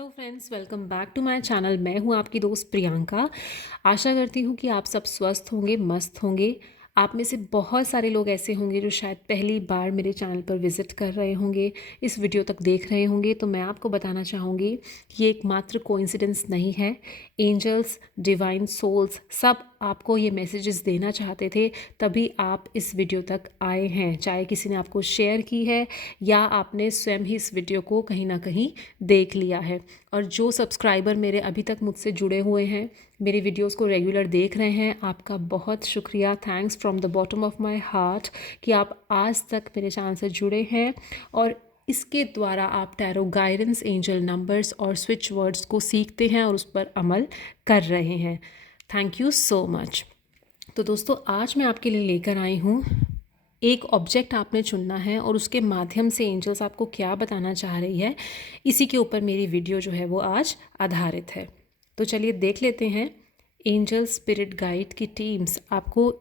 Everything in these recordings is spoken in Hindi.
Hello friends, welcome back to my channel. मैं हूं आपकी दोस्त प्रियंका। आशा करती हूं कि आप सब स्वस्थ होंगे, मस्त होंगे। आप में से बहुत सारे लोग ऐसे होंगे जो शायद पहली बार मेरे चैनल पर विज़िट कर रहे होंगे, इस वीडियो तक देख रहे होंगे। तो मैं आपको बताना चाहूँगी कि ये एकमात्र कोइंसिडेंस नहीं है। एंजल्स, डिवाइन सोल्स सब आपको ये मैसेजेस देना चाहते थे, तभी आप इस वीडियो तक आए हैं। चाहे किसी ने आपको शेयर की है या आपने स्वयं ही इस वीडियो को कहीं ना कहीं देख लिया है। और जो सब्सक्राइबर मेरे अभी तक मुझसे जुड़े हुए हैं, मेरी वीडियोस को रेगुलर देख रहे हैं, आपका बहुत शुक्रिया। Thanks from the bottom of my heart कि आप आज तक मेरे चैनल से जुड़े हैं और इसके द्वारा आप टैरो गाइडेंस, एंजल नंबर्स और स्विच वर्ड्स को सीखते हैं और उस पर अमल कर रहे हैं। Thank you so much. तो दोस्तों, आज मैं आपके लिए लेकर आई हूँ, एक ऑब्जेक्ट आपने चुनना है और उसके माध्यम से एंजल्स आपको क्या बताना चाह रही है, इसी के ऊपर मेरी वीडियो जो है वो आज आधारित है। तो चलिए देख लेते हैं एंजल स्पिरिट गाइड की टीम्स आपको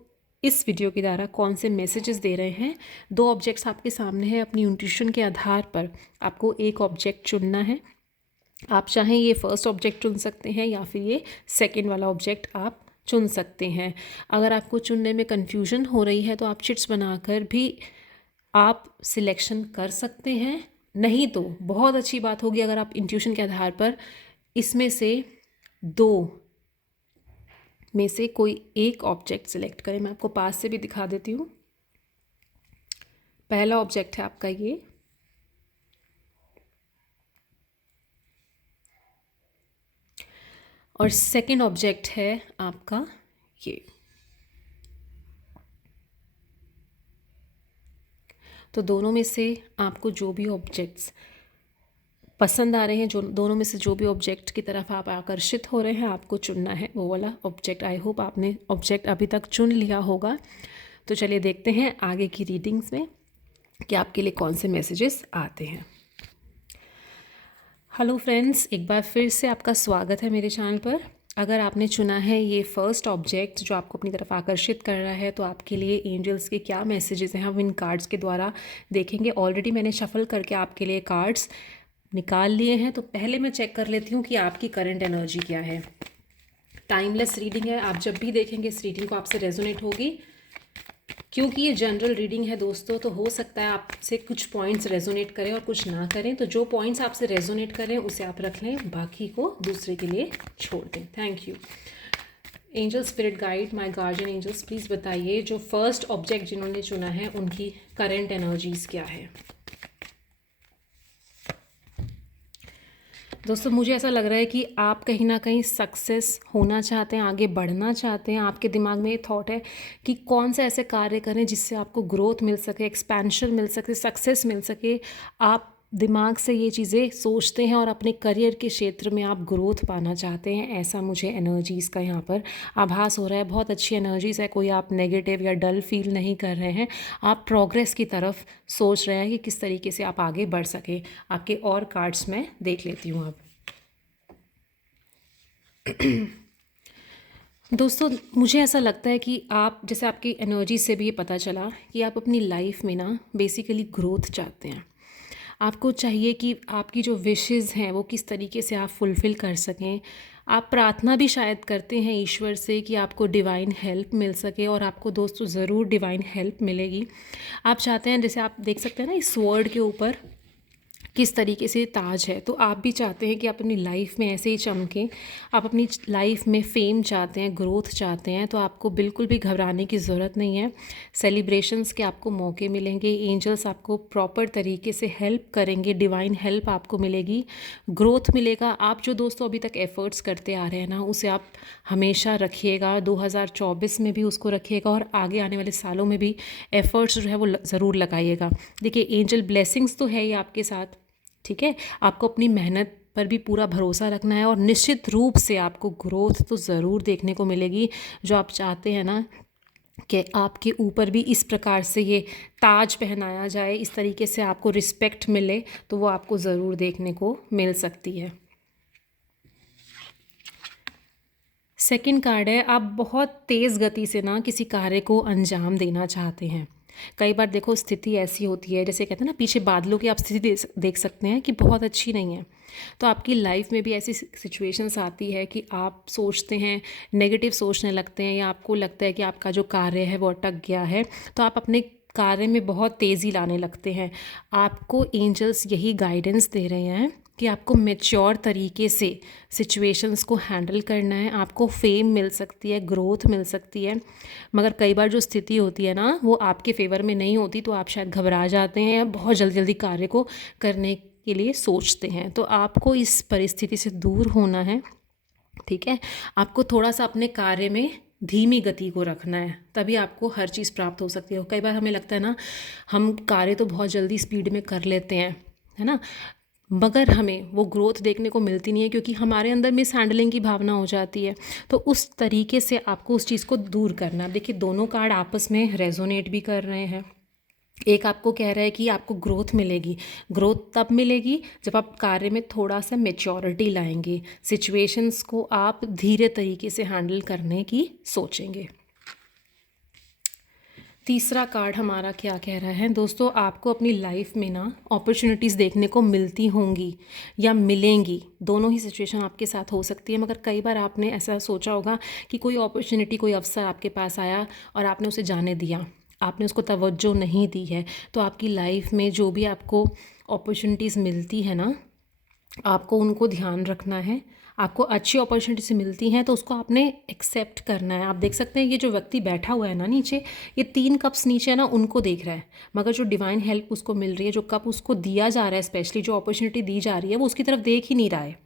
इस वीडियो के द्वारा कौन से मैसेजेस दे रहे हैं। दो ऑब्जेक्ट्स आपके सामने हैं। अपनी इंट्यूशन के आधार पर आपको एक ऑब्जेक्ट चुनना है। आप चाहें ये फर्स्ट ऑब्जेक्ट चुन सकते हैं या फिर ये सेकेंड वाला ऑब्जेक्ट आप चुन सकते हैं। अगर आपको चुनने में कन्फ्यूजन हो रही है तो आप चिट्स बनाकर भी आप सिलेक्शन कर सकते हैं। नहीं तो बहुत अच्छी बात होगी अगर आप इंट्यूशन के आधार पर इसमें से दो में से कोई एक ऑब्जेक्ट सिलेक्ट करें। मैं आपको पास से भी दिखा देती हूँ। पहला ऑब्जेक्ट है आपका ये, और सेकंड ऑब्जेक्ट है आपका ये। तो दोनों में से आपको जो भी ऑब्जेक्ट्स पसंद आ रहे हैं, जो दोनों में से जो भी ऑब्जेक्ट की तरफ आप आकर्षित हो रहे हैं, आपको चुनना है वो वाला ऑब्जेक्ट। आई होप आपने ऑब्जेक्ट अभी तक चुन लिया होगा। तो चलिए देखते हैं आगे की रीडिंग्स में कि आपके लिए कौन से मैसेजेस आते हैं। हेलो फ्रेंड्स, एक बार फिर से आपका स्वागत है मेरे चैनल पर। अगर आपने चुना है ये फर्स्ट ऑब्जेक्ट जो आपको अपनी तरफ आकर्षित कर रहा है, तो आपके लिए एंजल्स के क्या मैसेजेस हैं हम इन कार्ड्स के द्वारा देखेंगे। ऑलरेडी मैंने शफल करके आपके लिए कार्ड्स निकाल लिए हैं। तो पहले मैं चेक कर लेती हूँ कि आपकी करंट एनर्जी क्या है। टाइमलेस रीडिंग है, आप जब भी देखेंगे इस रीडिंग को आपसे रेजोनेट होगी। क्योंकि ये जनरल रीडिंग है दोस्तों, तो हो सकता है आपसे कुछ पॉइंट्स रेजोनेट करें और कुछ ना करें। तो जो पॉइंट्स आपसे रेजोनेट करें उसे आप रख लें, बाकी को दूसरे के लिए छोड़ दें। Thank you. Angel spirit guide, my guardian angels, please बताइए जो फर्स्ट ऑब्जेक्ट जिन्होंने चुना है उनकी करंट एनर्जीज क्या है। दोस्तों, मुझे ऐसा लग रहा है कि आप कहीं ना कहीं सक्सेस होना चाहते हैं, आगे बढ़ना चाहते हैं। आपके दिमाग में ये थॉट है कि कौन से ऐसे कार्य करें जिससे आपको ग्रोथ मिल सके, एक्सपेंशन मिल सके, सक्सेस मिल सके। आप दिमाग से ये चीज़ें सोचते हैं और अपने करियर के क्षेत्र में आप ग्रोथ पाना चाहते हैं। ऐसा मुझे एनर्जीज़ का यहाँ पर आभास हो रहा है। बहुत अच्छी एनर्जीज़ है। कोई आप नेगेटिव या डल फील नहीं कर रहे हैं। आप प्रोग्रेस की तरफ सोच रहे हैं कि किस तरीके से आप आगे बढ़ सकें। आपके और कार्ड्स मैं देख लेती हूँ अब। दोस्तों, मुझे ऐसा लगता है कि आप, जैसे आपकी एनर्जी से भी ये पता चला कि आप अपनी लाइफ में ना बेसिकली ग्रोथ चाहते हैं। आपको चाहिए कि आपकी जो विशेज़ हैं वो किस तरीके से आप फुलफ़िल कर सकें। आप प्रार्थना भी शायद करते हैं ईश्वर से कि आपको डिवाइन हेल्प मिल सके, और आपको दोस्तों ज़रूर डिवाइन हेल्प मिलेगी। आप चाहते हैं, जैसे आप देख सकते हैं ना इस स्वॉर्ड के ऊपर किस तरीके से ताज है, तो आप भी चाहते हैं कि आप अपनी लाइफ में ऐसे ही चमकें। आप अपनी लाइफ में फेम चाहते हैं, ग्रोथ चाहते हैं। तो आपको बिल्कुल भी घबराने की ज़रूरत नहीं है। सेलिब्रेशंस के आपको मौके मिलेंगे। एंजल्स आपको प्रॉपर तरीके से हेल्प करेंगे। डिवाइन हेल्प आपको मिलेगी, ग्रोथ मिलेगा। आप जो दोस्तों अभी तक एफ़र्ट्स करते आ रहे हैं ना, उसे आप हमेशा रखिएगा। 2024 में भी उसको रखिएगा और आगे आने वाले सालों में भी एफ़र्ट्स जो है वो ज़रूर लगाइएगा। देखिए, एंजल ब्लेसिंग्स तो है ही आपके साथ, ठीक है। आपको अपनी मेहनत पर भी पूरा भरोसा रखना है और निश्चित रूप से आपको ग्रोथ तो ज़रूर देखने को मिलेगी। जो आप चाहते हैं ना कि आपके ऊपर भी इस प्रकार से ये ताज पहनाया जाए, इस तरीके से आपको रिस्पेक्ट मिले, तो वो आपको ज़रूर देखने को मिल सकती है। सेकंड कार्ड है, आप बहुत तेज़ गति से ना किसी कार्य को अंजाम देना चाहते हैं। कई बार देखो स्थिति ऐसी होती है, जैसे कहते हैं ना, पीछे बादलों की आप स्थिति देख सकते हैं कि बहुत अच्छी नहीं है। तो आपकी लाइफ में भी ऐसी सिचुएशंस आती है कि आप सोचते हैं, नेगेटिव सोचने लगते हैं, या आपको लगता है कि आपका जो कार्य है वो अटक गया है, तो आप अपने कार्य में बहुत तेज़ी लाने लगते हैं। आपको एंजल्स यही गाइडेंस दे रहे हैं कि आपको मैच्योर तरीके से सिचुएशंस को हैंडल करना है। आपको फेम मिल सकती है, ग्रोथ मिल सकती है, मगर कई बार जो स्थिति होती है ना, वो आपके फेवर में नहीं होती, तो आप शायद घबरा जाते हैं या बहुत जल्दी जल्दी कार्य को करने के लिए सोचते हैं। तो आपको इस परिस्थिति से दूर होना है, ठीक है। आपको थोड़ा सा अपने कार्य में धीमी गति को रखना है, तभी आपको हर चीज़ प्राप्त हो सकती है। कई बार हमें लगता है ना, हम कार्य तो बहुत जल्दी स्पीड में कर लेते हैं, है ना, मगर हमें वो ग्रोथ देखने को मिलती नहीं है, क्योंकि हमारे अंदर मिस हैंडलिंग की भावना हो जाती है। तो उस तरीके से आपको उस चीज़ को दूर करना। देखिए, दोनों कार्ड आपस में रेजोनेट भी कर रहे हैं। एक आपको कह रहा है कि आपको ग्रोथ मिलेगी। ग्रोथ तब मिलेगी जब आप कार्य में थोड़ा सा मैच्योरिटी लाएंगे, सिचुएशंस को आप धीरे तरीके से हैंडल करने की सोचेंगे। तीसरा कार्ड हमारा क्या कह रहा है दोस्तों, आपको अपनी लाइफ में ना अपॉर्चुनिटीज़ देखने को मिलती होंगी या मिलेंगी। दोनों ही सिचुएशन आपके साथ हो सकती है, मगर कई बार आपने ऐसा सोचा होगा कि कोई अपॉर्चुनिटी, कोई अवसर आपके पास आया और आपने उसे जाने दिया, आपने उसको तवज्जो नहीं दी है। तो आपकी लाइफ में जो भी आपको अपॉर्चुनिटीज़ मिलती है ना, आपको उनको ध्यान रखना है। आपको अच्छी अपॉर्चुनिटी मिलती हैं तो उसको आपने एक्सेप्ट करना है। आप देख सकते हैं ये जो व्यक्ति बैठा हुआ है ना नीचे, ये 3 कप्स नीचे है ना, उनको देख रहा है, मगर जो डिवाइन हेल्प उसको मिल रही है, जो कप उसको दिया जा रहा है, स्पेशली जो अपॉर्चुनिटी दी जा रही है, वो उसकी तरफ देख ही नहीं रहा है।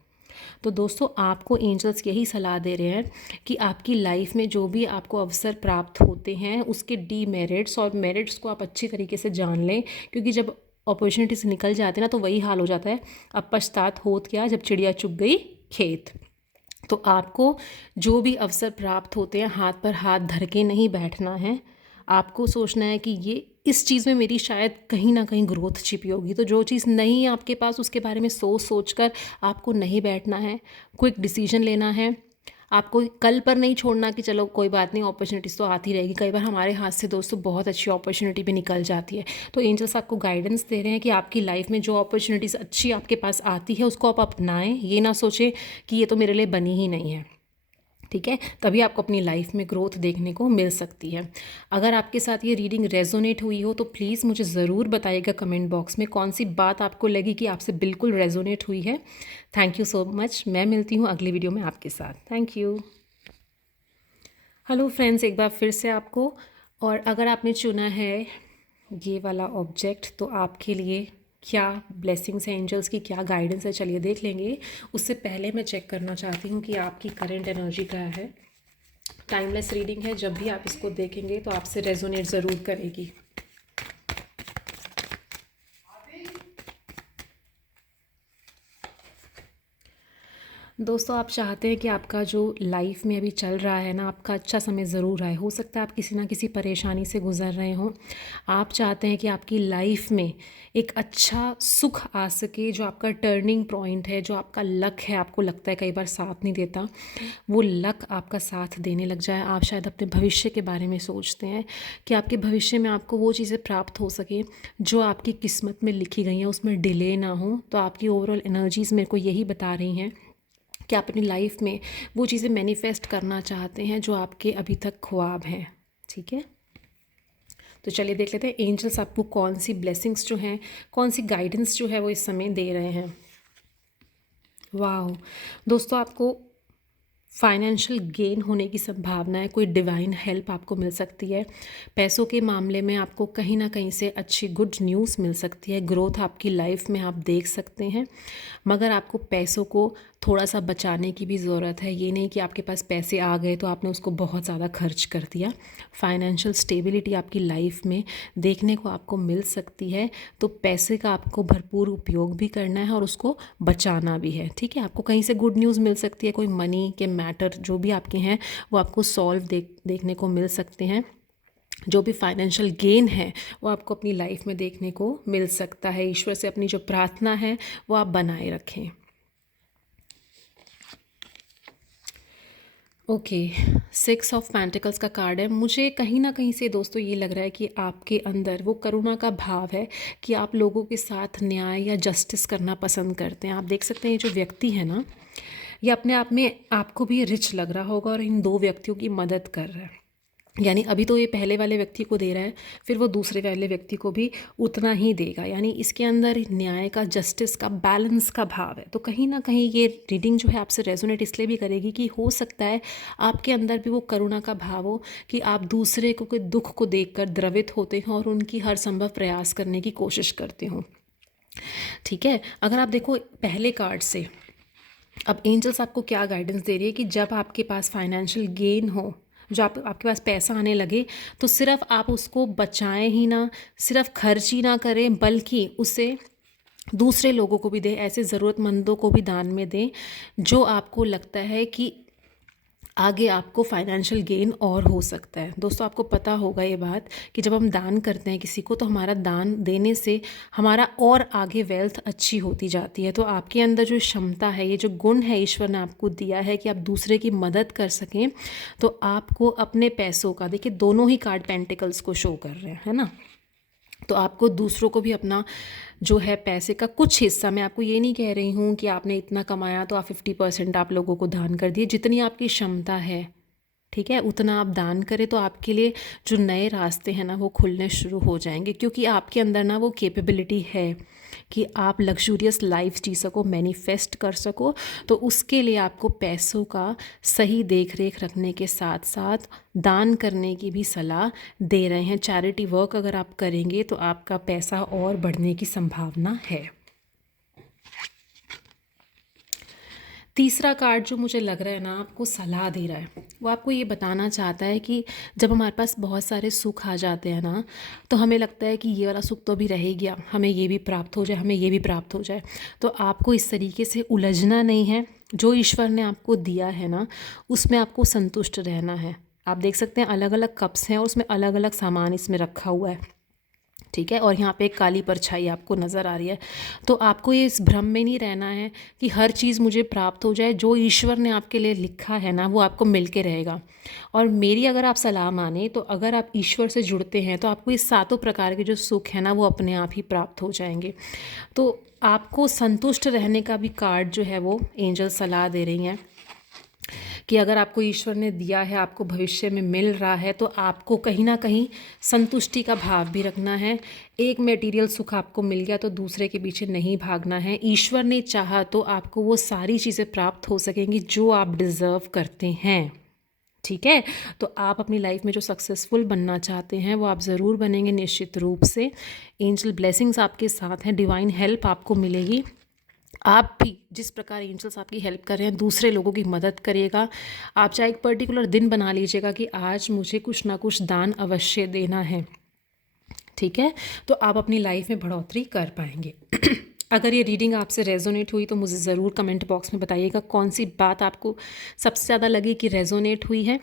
तो दोस्तों, आपको एंजल्स यही सलाह दे रहे हैं कि आपकी लाइफ में जो भी आपको अवसर प्राप्त होते हैं, उसके डीमेरिट्स और मेरिट्स को आप अच्छी तरीके से जान लें, क्योंकि जब अपॉर्चुनिटी से निकल जाते हैं ना, तो वही हाल हो जाता है, अब पछतात होत क्या जब चिड़िया चुग गई खेत। तो आपको जो भी अवसर प्राप्त होते हैं, हाथ पर हाथ धर के नहीं बैठना है। आपको सोचना है कि ये इस चीज़ में मेरी शायद कहीं ना कहीं ग्रोथ छिपी होगी। तो जो चीज़ नहीं है आपके पास, उसके बारे में सोच सोच कर आपको नहीं बैठना है, क्विक डिसीजन लेना है। आपको कल पर नहीं छोड़ना कि चलो कोई बात नहीं, अपॉर्चुनिटीज़ तो आती रहेगी। कई बार हमारे हाथ से दोस्तों बहुत अच्छी अपॉर्चुनिटी भी निकल जाती है। तो एंजल्स आपको गाइडेंस दे रहे हैं कि आपकी लाइफ में जो अपॉर्चुनिटीज़ अच्छी आपके पास आती है, उसको आप अपनाएं। ये ना सोचें कि ये तो मेरे लिए बनी ही नहीं है, ठीक है। तभी आपको अपनी लाइफ में ग्रोथ देखने को मिल सकती है। अगर आपके साथ ये रीडिंग रेजोनेट हुई हो तो प्लीज़ मुझे ज़रूर बताइएगा कमेंट बॉक्स में कौन सी बात आपको लगी कि आपसे बिल्कुल रेजोनेट हुई है। Thank you so much. मैं मिलती हूँ अगली वीडियो में आपके साथ। Thank you. हेलो फ्रेंड्स, एक बार फिर से आपको, और अगर आपने चुना है ये वाला ऑब्जेक्ट, तो आपके लिए क्या ब्लेसिंग्स हैं, एंजल्स की क्या गाइडेंस है, चलिए देख लेंगे। उससे पहले मैं चेक करना चाहती हूँ कि आपकी करंट एनर्जी क्या है। टाइमलेस रीडिंग है, जब भी आप इसको देखेंगे तो आपसे रेजोनेट ज़रूर करेगी। दोस्तों, आप चाहते हैं कि आपका जो लाइफ में अभी चल रहा है ना, आपका अच्छा समय ज़रूर आए। हो सकता है आप किसी ना किसी परेशानी से गुज़र रहे हों। आप चाहते हैं कि आपकी लाइफ में एक अच्छा सुख आ सके, जो आपका टर्निंग पॉइंट है, जो आपका लक है, आपको लगता है कई बार साथ नहीं देता, वो लक आपका साथ देने लग जाए। आप शायद अपने भविष्य के बारे में सोचते हैं कि आपके भविष्य में आपको वो चीज़ें प्राप्त हो सके जो आपकी किस्मत में लिखी गई हैं, उसमें डिले ना हो। तो आपकी ओवरऑल एनर्जीज़ मेरे को यही बता रही हैं कि आप अपनी लाइफ में वो चीज़ें मैनिफेस्ट करना चाहते हैं जो आपके अभी तक ख्वाब हैं, ठीक है। तो चलिए देख लेते हैं एंजल्स आपको कौन सी ब्लेसिंग्स जो हैं, कौन सी गाइडेंस जो है वो इस समय दे रहे हैं। वाह दोस्तों, आपको फाइनेंशियल गेन होने की संभावना है। कोई डिवाइन हेल्प आपको मिल सकती है। पैसों के मामले में आपको कहीं ना कहीं से अच्छी गुड न्यूज़ मिल सकती है। ग्रोथ आपकी लाइफ में आप देख सकते हैं, मगर आपको पैसों को थोड़ा सा बचाने की भी ज़रूरत है। ये नहीं कि आपके पास पैसे आ गए तो आपने उसको बहुत ज़्यादा खर्च कर दिया। फाइनेंशियल स्टेबिलिटी आपकी लाइफ में देखने को आपको मिल सकती है। तो पैसे का आपको भरपूर उपयोग भी करना है और उसको बचाना भी है, ठीक है। आपको कहीं से गुड न्यूज़ मिल सकती है। कोई मनी के मैटर जो भी आपके हैं वो आपको सॉल्व देखने को मिल सकते हैं। जो भी फाइनेंशियल गेन है वो आपको अपनी लाइफ में देखने को मिल सकता है। ईश्वर से अपनी जो प्रार्थना है वो आप बनाए रखें। ओके, सिक्स ऑफ पेंटिकल्स का कार्ड है। मुझे कहीं ना कहीं से दोस्तों ये लग रहा है कि आपके अंदर वो करुणा का भाव है कि आप लोगों के साथ न्याय या जस्टिस करना पसंद करते हैं। आप देख सकते हैं ये जो व्यक्ति है ना, ये अपने आप में आपको भी रिच लग रहा होगा और इन दो व्यक्तियों की मदद कर रहा है। यानी अभी तो ये पहले वाले व्यक्ति को दे रहा है, फिर वो दूसरे वाले व्यक्ति को भी उतना ही देगा। यानी इसके अंदर न्याय का, जस्टिस का, बैलेंस का भाव है। तो कहीं ना कहीं ये रीडिंग जो है आपसे रेजोनेट इसलिए भी करेगी कि हो सकता है आपके अंदर भी वो करुणा का भाव हो कि आप दूसरे को के दुख को देखकर द्रवित होते हो और उनकी हर संभव प्रयास करने की कोशिश करते हो। ठीक है, अगर आप देखो पहले कार्ड से, अब एंजल्स आपको क्या गाइडेंस दे रही है कि जब आपके पास फाइनेंशियल गेन हो, जो आपके पास पैसा आने लगे, तो सिर्फ आप उसको बचाएं ही ना, सिर्फ खर्च ही ना करें, बल्कि उसे दूसरे लोगों को भी दें, ऐसे ज़रूरतमंदों को भी दान में दें जो आपको लगता है कि आगे आपको फाइनेंशियल गेन और हो सकता है। दोस्तों आपको पता होगा ये बात कि जब हम दान करते हैं किसी को, तो हमारा दान देने से हमारा और आगे वेल्थ अच्छी होती जाती है। तो आपके अंदर जो क्षमता है, ये जो गुण है ईश्वर ने आपको दिया है कि आप दूसरे की मदद कर सकें, तो आपको अपने पैसों का, देखिए दोनों ही कार्ड पेंटिकल्स को शो कर रहे हैं, है ना। तो आपको दूसरों को भी अपना जो है पैसे का कुछ हिस्सा, मैं आपको ये नहीं कह रही हूँ कि आपने इतना कमाया तो आप 50% आप लोगों को दान कर दिए, जितनी आपकी क्षमता है, ठीक है, उतना आप दान करें, तो आपके लिए जो नए रास्ते हैं ना वो खुलने शुरू हो जाएंगे। क्योंकि आपके अंदर ना वो कैपेबिलिटी है कि आप लग्जूरियस लाइफ जी सको, मैनिफेस्ट कर सको। तो उसके लिए आपको पैसों का सही देख रेख रखने के साथ साथ दान करने की भी सलाह दे रहे हैं। चैरिटी वर्क अगर आप करेंगे तो आपका पैसा और बढ़ने की संभावना है। तीसरा कार्ड जो मुझे लग रहा है ना आपको सलाह दे रहा है, वो आपको ये बताना चाहता है कि जब हमारे पास बहुत सारे सुख आ जाते हैं ना, तो हमें लगता है कि ये वाला सुख तो अभी रह ही गया, हमें ये भी प्राप्त हो जाए, हमें ये भी प्राप्त हो जाए। तो आपको इस तरीके से उलझना नहीं है। जो ईश्वर ने आपको दिया है ना, उसमें आपको संतुष्ट रहना है। आप देख सकते हैं अलग अलग कप्स हैं और उसमें अलग अलग सामान इसमें रखा हुआ है, ठीक है। और यहाँ पे एक काली परछाई आपको नज़र आ रही है। तो आपको ये इस भ्रम में नहीं रहना है कि हर चीज़ मुझे प्राप्त हो जाए। जो ईश्वर ने आपके लिए लिखा है ना वो आपको मिल के रहेगा। और मेरी अगर आप सलाह माने तो अगर आप ईश्वर से जुड़ते हैं तो आपको इस सातों प्रकार के जो सुख है ना वो अपने आप ही प्राप्त हो जाएंगे। तो आपको संतुष्ट रहने का भी कार्ड जो है वो एंजल सलाह दे रही हैं कि अगर आपको ईश्वर ने दिया है, आपको भविष्य में मिल रहा है, तो आपको कहीं ना कहीं संतुष्टि का भाव भी रखना है। एक मटेरियल सुख आपको मिल गया तो दूसरे के पीछे नहीं भागना है। ईश्वर ने चाहा तो आपको वो सारी चीज़ें प्राप्त हो सकेंगी जो आप डिज़र्व करते हैं, ठीक है। तो आप अपनी लाइफ में जो सक्सेसफुल बनना चाहते हैं वो आप ज़रूर बनेंगे निश्चित रूप से। एंजल ब्लेसिंग्स आपके साथ हैं, डिवाइन हेल्प आपको मिलेगी। आप भी जिस प्रकार एंजल्स आपकी हेल्प कर रहे हैं, दूसरे लोगों की मदद करिएगा। आप चाहे एक पर्टिकुलर दिन बना लीजिएगा कि आज मुझे कुछ ना कुछ दान अवश्य देना है, ठीक है। तो आप अपनी लाइफ में बढ़ोतरी कर पाएंगे। अगर ये रीडिंग आपसे रेजोनेट हुई तो मुझे ज़रूर कमेंट बॉक्स में बताइएगा कौन सी बात आपको सबसे ज़्यादा लगी कि रेजोनेट हुई है।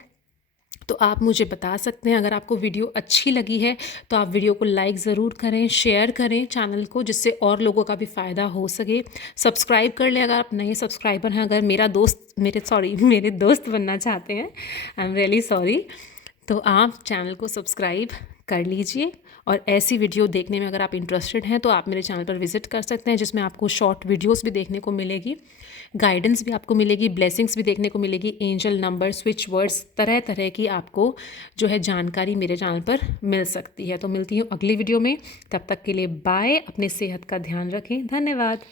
तो आप मुझे बता सकते हैं। अगर आपको वीडियो अच्छी लगी है तो आप वीडियो को लाइक ज़रूर करें, शेयर करें चैनल को, जिससे और लोगों का भी फ़ायदा हो सके। सब्सक्राइब कर लें अगर आप नए सब्सक्राइबर हैं। अगर मेरे दोस्त बनना चाहते हैं, आई एम रियली सॉरी, तो आप चैनल को सब्सक्राइब कर लीजिए। और ऐसी वीडियो देखने में अगर आप इंटरेस्टेड हैं तो आप मेरे चैनल पर विजिट कर सकते हैं, जिसमें आपको शॉर्ट वीडियोस भी देखने को मिलेगी, गाइडेंस भी आपको मिलेगी, ब्लेसिंग्स भी देखने को मिलेगी, एंजल नंबर, स्विच वर्ड्स, तरह तरह की आपको जो है जानकारी मेरे चैनल पर मिल सकती है। तो मिलती हूँ अगली वीडियो में, तब तक के लिए बाय। अपने सेहत का ध्यान रखें। धन्यवाद।